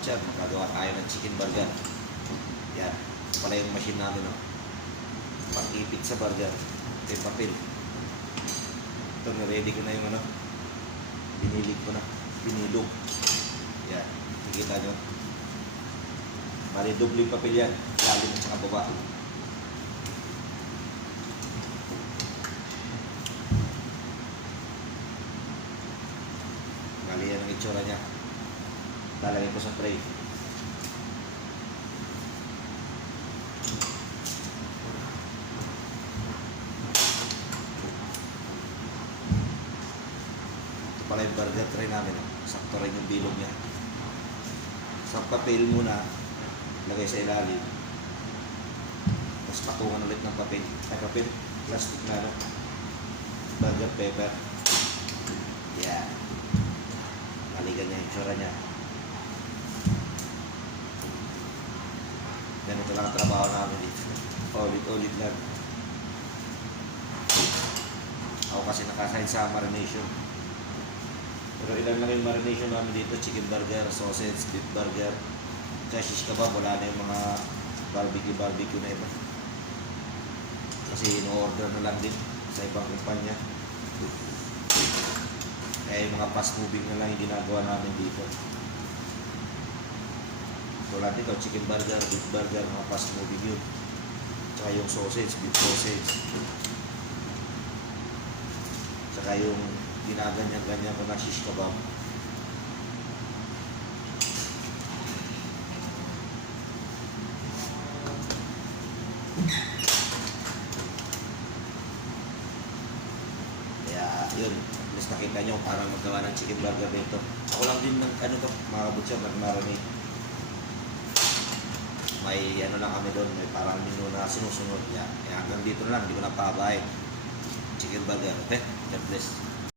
butcher, magagawa tayo ng chicken burger. Yan. Pala yung machine namin, no? Pag-ipit sa burger. Ito yung papel. Ito, na-ready ko na yung ano. Binilig ko na. Binilog. Yan. Kikita nyo. Bali, doble yung papel yan. Lalim at saka baba. Bali, yan ang itsura niya. Lalagay ko sa tray. Ito pala yung burger tray namin. Sakto rin yung bilog niya. Sa papel muna, lagay sa ilalim. Tapos patungan ulit ng papel. Ay, papel. Plastic na ano. Burger paper. Yan. Maligan niya yung tsura niya. Ganito lang ang trabaho namin dito. Ulit-ulit lang. Ako kasi nakasign sa marination. Pero ilan lang yung marination namin dito. Chicken burger, sausage, beef burger, shish kebab. Wala na yung mga barbecue na iba. Kasi in-order na lang din sa ibang kumpanya. Kaya yung mga fast moving na lang yung ginagawa namin dito. Tulad dito, chicken burger, beef burger, mga fast moving yun. Tsaka yung sausage, beef sausage. Tsaka yung ginaganyan-ganyan ko na shish kebab. Kaya yun, at least nakita nyo parang magawa ng chicken burger dito. Ako lang din ng ano to, mga kabutsa, nag-marinate. May ano lang kami doon, may parang menu na sinusunod niya. Kaya hanggang dito na lang, hindi ko na pabahay. Chicken burger. Okay? God bless.